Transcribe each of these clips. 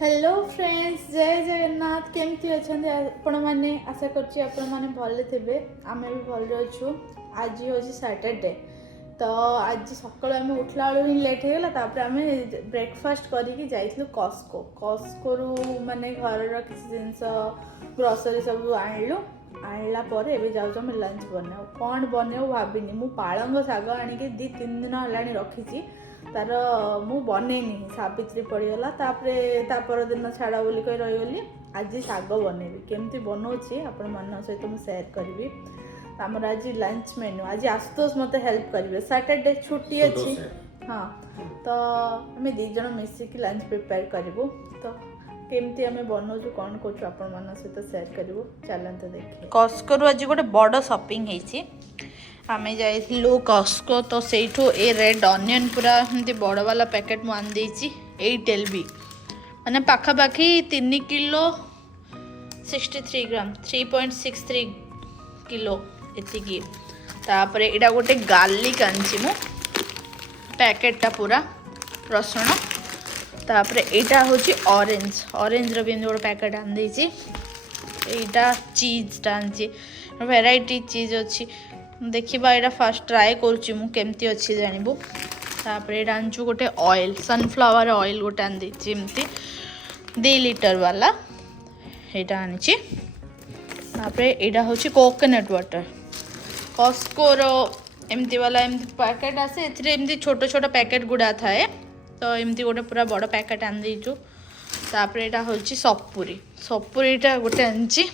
Hello friends, जय जगन्नाथ। केमती अच्छा आपण मैंने आशा करुँच आपण मैंने भले थे। आम भी भले अच्छु। आज हूँ सैटरडे, तो आज सकाल आम उठला बेलू ही लेट होगा। तापर आम ब्रेकफास्ट करके जाइलु कस्को रु माने घर किसी जिनस ग्रोसरी सब आणलु। आणला एवं जाऊँ आम लंच बनाऊ। कौन बनऊ भाविनी। मु पालंग शाग आणिकी 2-3 दिन है रखी। तार मु बनईनी सावित्री पड़गला। तापर दिन छाड़ा बोली कही रहीगली। आज शाग बनैबी केमती बनाऊँगी आपण मन सहित मुझे सेयार करी। आमर आज लंच मेन्यू आज आशुतोष मत हेल्प करेंगे। सैटरडे छुट्टी अच्छी। हाँ, तो आम दीज मिसिकी लंच प्रिपेयर करूँ। तो केमती आम बनाऊँ कौन करूँ आपण मन सहित सेयार करूँ। चलते देखिए। कस्को आज गोटे बड़ शॉपिंग है। आम जाइलु कस्को, तो सेठू ए रेड अनियन पूरा एमती बड़ वाला पैकेट मुझे आनी 8 LB मैंने पाखापाखि 3 किलो 63 ग्राम 3.63 किलो एतिकी। तापर एटा गोटे गार्लिक आनी मु पैकेटा पूरा रसुण। तापर एटा हूँ ऑरेंज रो भी गोटे पैकेट आनी। एटा चीजटा आनी वेराइटी चीज अच्छी। देखा यहाँ फास्ट ट्राए करुँची केमती अच्छी जानबू। तापर ये आनचु गोटे ऑयल सनफ्लावर ऑयल गोटे आनी एमती 2 लीटर वाला यहाँ आनी। तापर यहाँ हूँ कोकोनट वाटर कस्कोर एमती वाला एमती पैकेट आसे। एमती छोट छोट पैकेट गुड़ा थाए, तो एमती गोटे पूरा बड़ पैकेट आनी देचु। तापर यहाँ हूँ सपुरीटा गोटे आनी।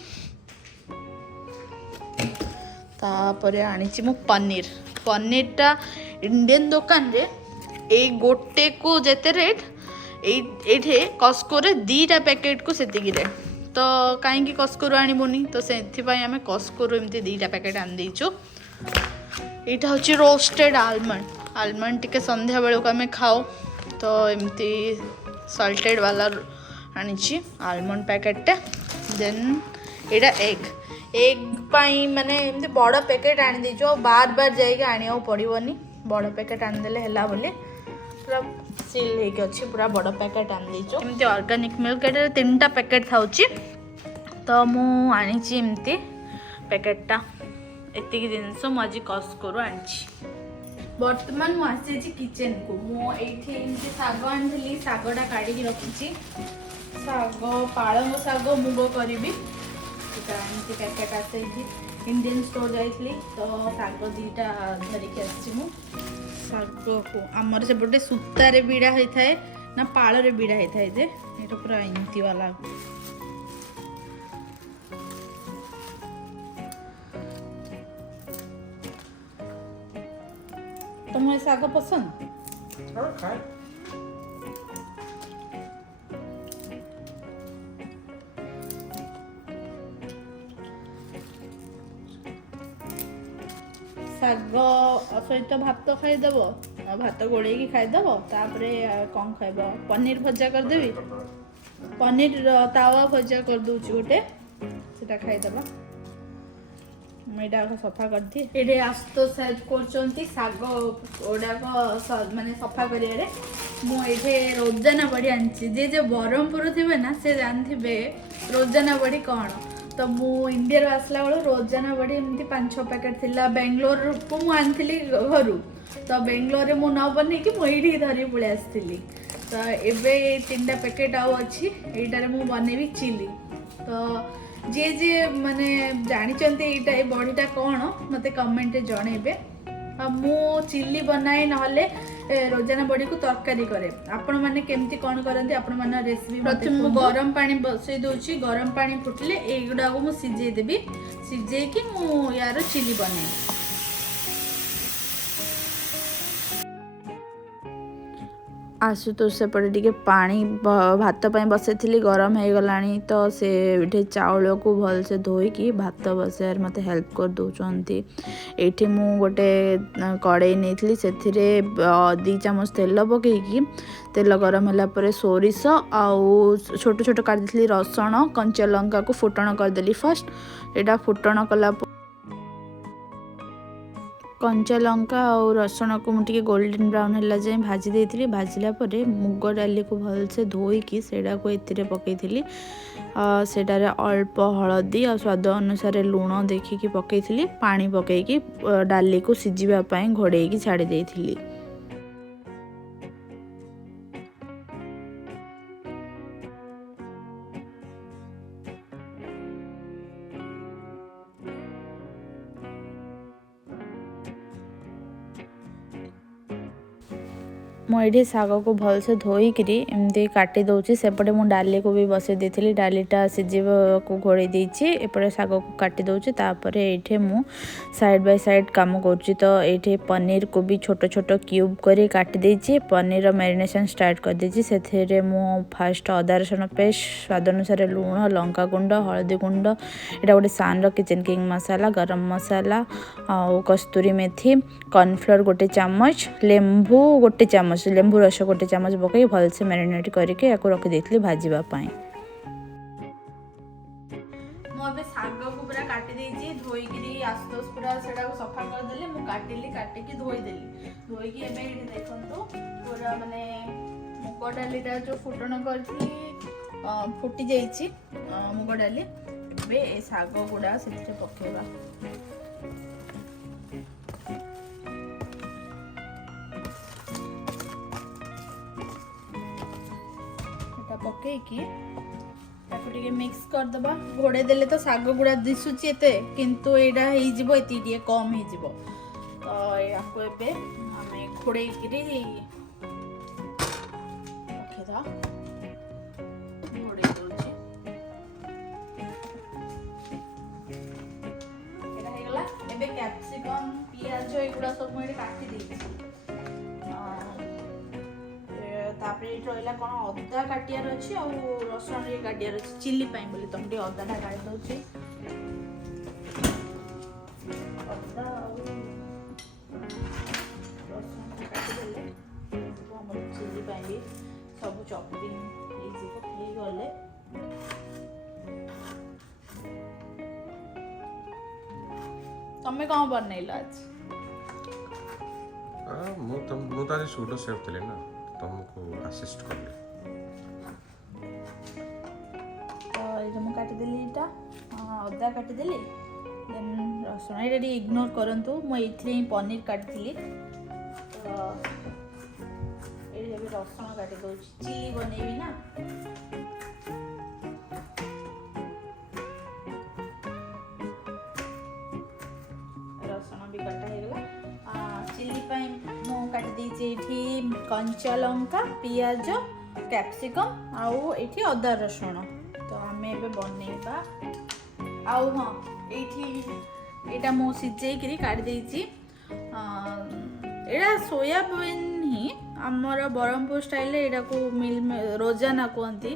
तापर आनी मु पनीरटा इंडियन दुकान रे ए गोटे को जेते रेट ये कस्को रे 2टा पैकेट को से रेट। तो कहीं कस्को आणबुनी, तो से आम कस्को एमती 2टा पैकेट आनी देचु। यहाँ हूँ रोस्टेड आलमंड टिके संध्या बेलू आम खाओ, तो एमती सल्टेड वाला आनी आलमंड पैकेट। देन यहाँ एग पाई माने एमती बड़ पैकेट आनी दीचो। बार बार जाइए आनिया पड़ोनी। बड़ पैकेट आनीदेले है बोली पूरा सील होगी अच्छी। पूरा बड़ पैकेट आनी दीचो। एमती ऑर्गेनिक मिल्क 3टा पैकेट था। तो मु आनी एमती पैकेटा एतिक जिनस मुझे कस्को आनी। बर्तमान मुझे किचन को मुझे शाग आनी। शागटा काढ़ी रखी। शाग पालंग शाग मुग करी पैकेट आसे इंडियन स्टोर जाइली। तो शाग 2टा धरिकी आसी। शाग को आमर सेपटे सूतारे बीड़ा होता है ना पाଳରେ बीड़ा होता है। जे ये पूरा एमती वाला तुम्हें शाग पसंद? शाग सहित भात खाईदेव। भात गोले खाईदेव। तापर कौन खाइब? पनीर भजा करदेवी। पनीर तावा भजा कर दूची गोटे से खाईदेव। मुझे सफा कर दी। ये आशुतोष साइज कर शाग गुड़ाक माने सफा कर। मुझे रोजाना बड़ी आनी। जे ब्रह्मपुर थे ना से जानते रोजाना बड़ी कौन। तो मु इंडिया आसला बेलू रोजाना बड़ी एमती 5-6 पैकेट थिला। बेंगलोर को मु आनी घर। तो बेंगलोर में न बन कि मुझे धरी पलि आसती। तो एबे 3टा पैकेट आउ अच्छी। यहीटार मु बनैबी चिली। तो जे जे माने जानिचंती ये बड़ीटा कौन मते कमेंट जनइबे। मु चिली बनाए नहले रोजाना बड़ी को तरकारी करे। आपण माने केमती कौन करंती आपण माने रेसिपी। प्रथम मु गरम पानी बसई दोची। गरम पानी फुटले एगुडा को मु सिझे देबी। सिझे कि मु यार चिली बनाए। आशुतोष सेपटे टिके पानी भात बसई गरम हो गला। तो से चाउल को भल से धोईकी भात बसार मत हेल्प कर दौरान। ये मु गोटे कड़े नहीं से 2 चामच तेल पकईकी तेल गरम है सोरिष आउ छोट छोट काटी रसुण कंचा लंका को फुटण करदेली। फर्स्ट यहाँ फुटण कला कंचा लंका और रसुण को मुझे गोल्डन ब्राउन है जाए भाजी देती भाजिला मुग डाली को भलसे धोईकी सेटा को एतिरे पकई सेटारे अल्प हलदी और स्वाद अनुसार लुण देखिकी पकई पानी पकईकी डाली को सिझापी घोड़े छाड़ी देती। मुझे शाग को भलसे धोईकरी एमती काटी दौची सेपटे मु डाली को भी बसई देती डालीटा सिझा को घोड़े देती एपटे शाग को काटी दौची तापर ये मु साइड बाय साइड काम करुँची। तो ये पनीर को भी छोट छोट क्यूब कर काटी देती पनीर मैरिनेशन स्टार्ट कर देती से मु फास्ट अदा रसुण पेस्ट स्वाद अनुसार लुण लंका गुंड हलदी गुंड यहाँ गोटे सान किचन किंग मसाला गरम मसाला और कस्तूरी मेथी कॉर्नफ्लोर गोटे चामच लेंबू गोटे चामच लेंबू रस गोटे चामच पकई भलसे मैरिनेट करके रखी भाजवाई। मुझे शाग को पूरा काटी धोईकी आसुतोष पूरा से सफा करदे मुझे काटिली काटिकी धोईदेली धोईकी एवं देखो पूरा माने मुग डालीटा जो फुटण कर फुटी जाइए मुग डाली ए शाग गुड़ा से पकेवा पकईकी मिक्स करदबा घोड़े देले तो शाग गुड़ा दिशुची एते किंतु एटा हो ये कम हो तो या घोड़े घोड़े दौची कैप्सिकम पियाज एगुड़ा सब काटी देती रहा कौन अदा काटियार अच्छी और रसुण ये काटियार अच्छी चिल्ली पाई बोली तुम टे अदाटा काट दौची अदा रसुण काटिदेले चिल्ली पाई सब चॉपिंग हो गले तमें कौन बनइल आज मु तो सूडो सेफ थे ना तुमको असिस्ट कर ले तो ये मु काटी देली इटा अदा काटी देली देन रसुण ये इग्नोर करंतु मु एथि पनीर काटली तो ये भी रसुण काटी दो चिली बनेबी ना रसुण भी काटा हे गला चिली पाई मु काटी देछि कंचा लंका पियाज कैप्सिकम आउ एठी अदा रसुण तो आम ए बनइबा आउ हाँ ये मु सिझे काट देछि एटा सोयाबीन ही आमर ब्रह्मपुर स्टाइल एटा को मिल रोजाना कहती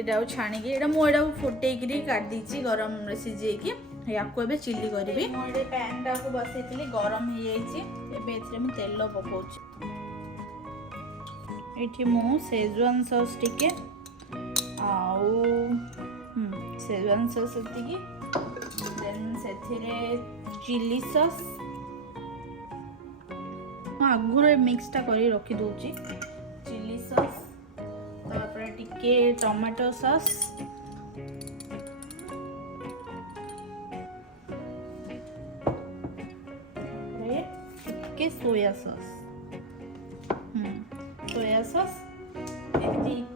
यहाँ छाणिकी यहाँ मुझे फुटेक काट देछि गरम सिझेकी या चिल्ली करी मुझे पैन टाक बसई गरम हो जाइए तेल पकाउछि ये मु शेजवान सॉस टिके आउ शेजवान सॉस एतिकी देन सेथिरे चिली सॉस आगुरे मिक्सटा करी रखी दउछि चिली सॉस तापर टिके टमाटो सॉस सोया सॉस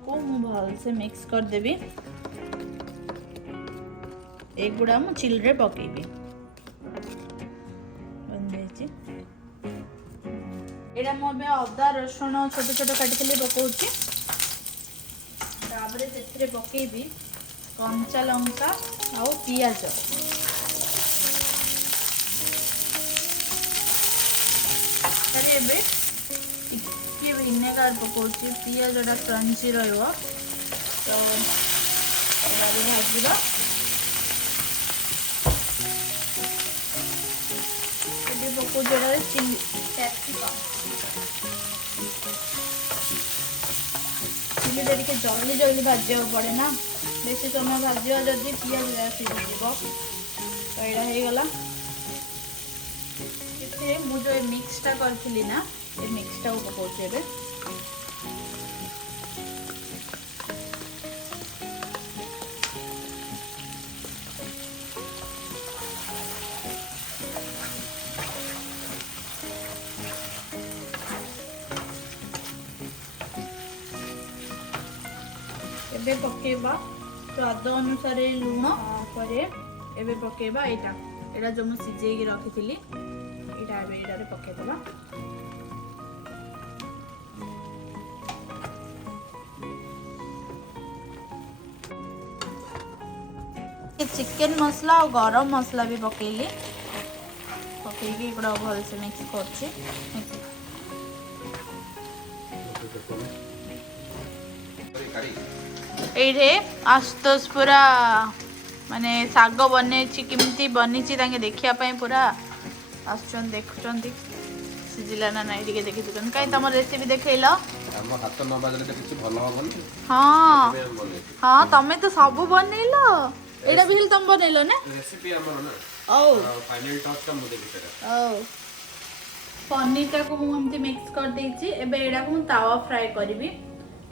को भल से मिक्स कर देबी एक गुड़ा मु चिल्ले पकेबी एटा मो अदा रसुण छोट छोट काटी पकाउछि तापर से पकेबी कंचा लंका आउ पियाज टिके विनेगार पकाउछि पियाजटा क्रंची रहिबो तो भाजवा पकाउछि चिली कैप्सिकम चिली टे जल्दी जल्दी भाजा पड़े ना बेसी समय भाजा जदि पियाज सिझीज तो यहाँ हो गला ଏଥିରେ ମୁଁ ଯେଉଁ ମିକ୍ସଟା କରିଥିଲି ନା ଏ ମିକ୍ସଟାକୁ ପକାଉଛି ଏବେ। ଏବେ ପକେଇବା ସ୍ୱାଦ ଅନୁସାରେ ଲୁଣ, ତାପରେ ଏବେ ପକେଇବା ଏଇଟା ଯେଉଁ ମୁଁ ସିଝେଇକି ରଖିଥିଲି ଏଇଟା ଏବେ ଏଇଟାରେ ପକେଇଦେବା। ଚିକେନ ମସଲା ଆଉ ଗରମ ମସଲା ବି ପକେଇଲି, ପକେଇକି ଏଗୁଡ଼ା ଭଲସେ ମିକ୍ସ କରୁଛି। ଏଇଠି ଆଶୁତୋଷ ପୁରା ମାନେ ଶାଗ ବନେଇଛି, କେମିତି ବନେଇଛି ତାଙ୍କେ ଦେଖିବା ପାଇଁ ପୁରା ଆସୁଛନ୍ତି, ଦେଖୁଛନ୍ତି ସିଝିଲା ନା ନାଇଁ ଟିକେ ଦେଖି ଦଉଛନ୍ତି। କାହିଁ ତମ ରେସିପି ଦେଖେଇଲ? ଆମ ହାତ ନ ବାଜିଲେ ତ କିଛି ଭଲ ହବନି। ହଁ ହଁ ତମେ ତ ସବୁ ବନେଇଲ, ଏଇଟା ବି ହେଲେ ତମେ ବନେଇଲ ନା ରେସିପି ଆମର ନା। ଫାଇନାଲ ଟଚ୍ ଟା ମୁଁ ଦେବି ସେଟା। ପନିରଟାକୁ ମୁଁ ଏମିତି ମିକ୍ସ କରିଦେଇଛି। ଏବେ ଏଇଟାକୁ ମୁଁ ତାୱା ଫ୍ରାଏ କରିବି।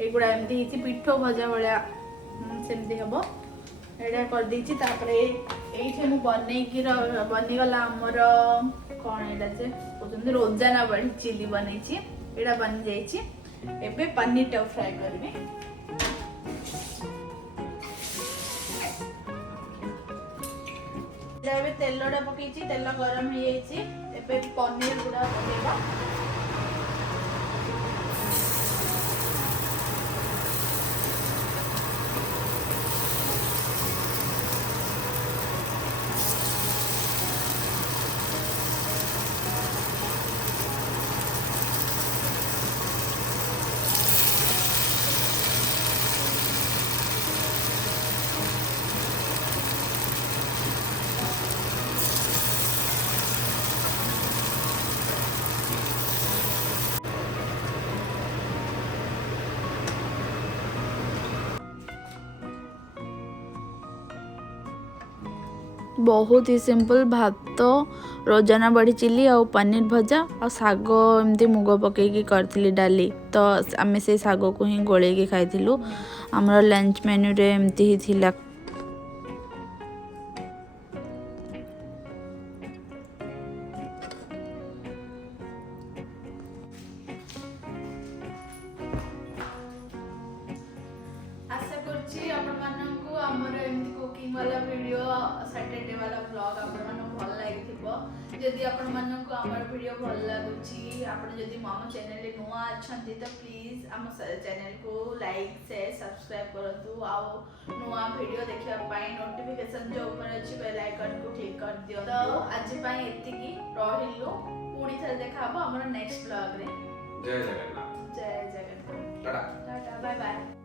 ଏଗୁଡ଼ା ଏମିତି ହେଇଛି ପିଠଉ ଭଜା ଭଳିଆ ସେମିତି ହବ, ଏଇଟା କରିଦେଇଛି। ତାପରେ ଏଇଠି ମୁଁ ବନିଗଲା ଆମର କ'ଣ ଏଇଟା ଯେ କହୁଛନ୍ତି ରୋଜାନା ବଢ଼ି ଚିଲି ବନେଇଛି, ଏଇଟା ବନିଯାଇଛି। ଏବେ ପନିରଟାକୁ ଫ୍ରାଏ କରିବି। ଏବେ ତେଲଟା ପକେଇଛି, ତେଲ ଗରମ ହେଇଯାଇଛି। ଏବେ ପନିର ଗୁଡ଼ା ପକେଇବା। बहुत ही सिंपल भात, रोजाना बड़ी चिली और पनीर भजा और शाग एमती मुग पकईकी करथिली डाली। तो आमे से शाग को ही गोलेकी खाइथिलु। हमर लंच मेन्यू रे एमती ही थिला। आशा करछि आपण माननकु हमर एमती कुकिंग वाला वीडियो सैटरडे वाला व्लॉग आपण माननकु भल लागिथिबो। जदि आपण माननकु हमर वीडियो भल लागुछि, आपण जदि मम चैनल रे नुआ अछंती तो प्लीज हम चैनल को लाइक शेयर सब्सक्राइब करंतु। आ नुआ वीडियो देखिया पाई नोटिफिकेशन जो ऊपर अछि बेल आइकन को क्लिक कर दियो। तो आज पाई एतिकी रहिलु, पुणी थर देखाबो हमर नेक्स्ट व्लॉग रे। जय जगन्नाथ। जय Jagannath. Tata tata bye bye.